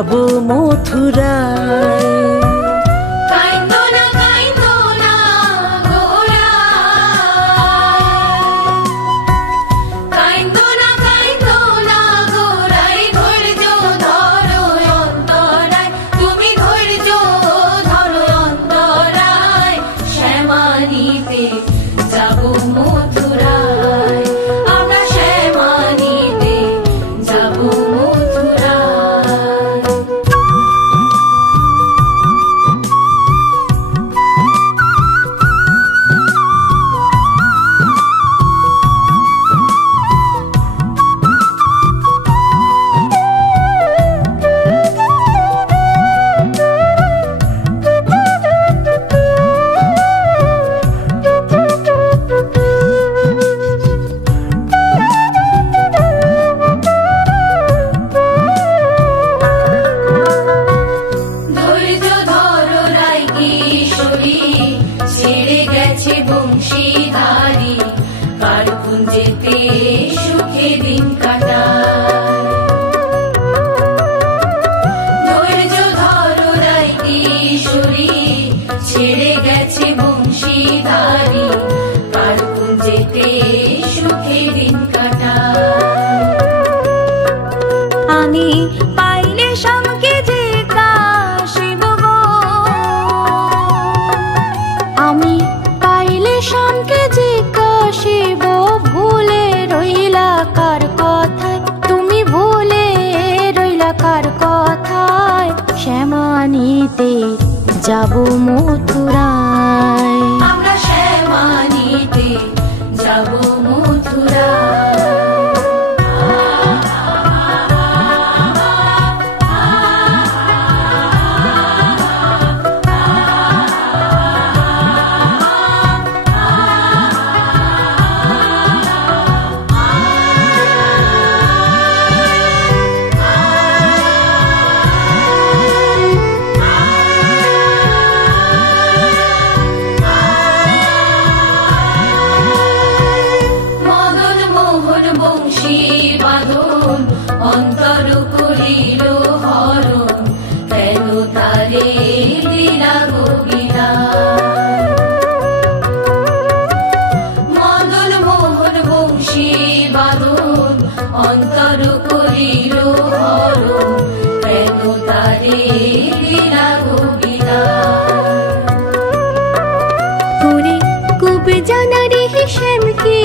যাব মথুরায়। আমি পাইলে শ্যামকে যে কাশিব গো, আমি পাইলে শ্যামকে যে কাশিব, ভুলে রইলা কার কথায়, তুমি ভুলে রইলা কার কথায়, শ্যামা নিতে যাব মথুরায়, আমরা শ্যামা নিতে যাব মথুরায়। অন্তর করিল হরণ, কেন তারে দিলা গো বিদায়। মদন মোহন বংশী বাদন অন্তর করিল হরণ, কেন তারে দিলা গো বিদায়। ওরে কুবে জানারে শ্যামকে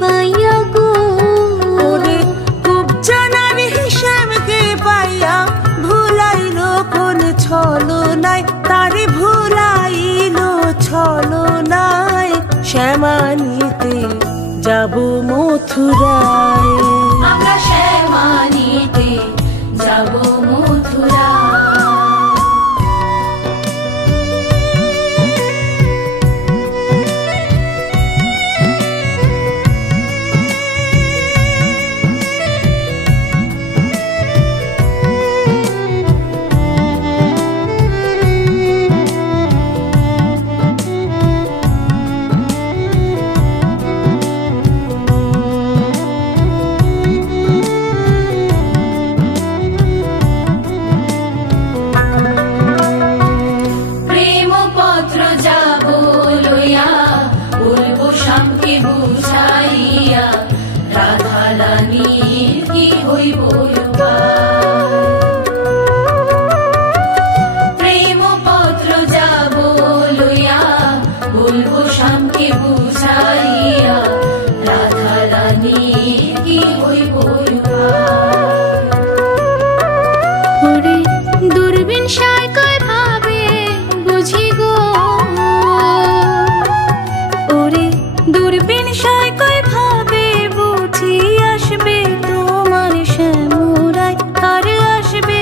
পাইয়া গো, ওরে খুব জানারে শ্যামকে পাইয়া, ভুলাইল কোন ছলনায়, তারে ভুলাইল ছলনায়, শ্যামা নিতে যাব মথুরায়, আমরা শ্যামা নিতে যাব মথুরায়। বুঝাইয়া রাধারানীর কি হইব প্রেম পত্র যাব লইয়া, বলবো শ্যামকে বুঝাইয়া রাধারানীর কি হইব। ওরে দূরবীন সায় কয় ভাবে বুঝি গো, ওরে দূরবীন সায় কয় ভাবে বুঝি, আসবে তোমার শ্যামরায়, আর আসবে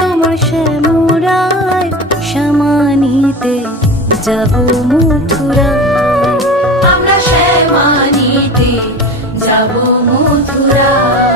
তোমার শ্যামরায়, শ্যামা নিতে যাব মথুরায়, আমরা শ্যামা নিতে যাব মথুরায়।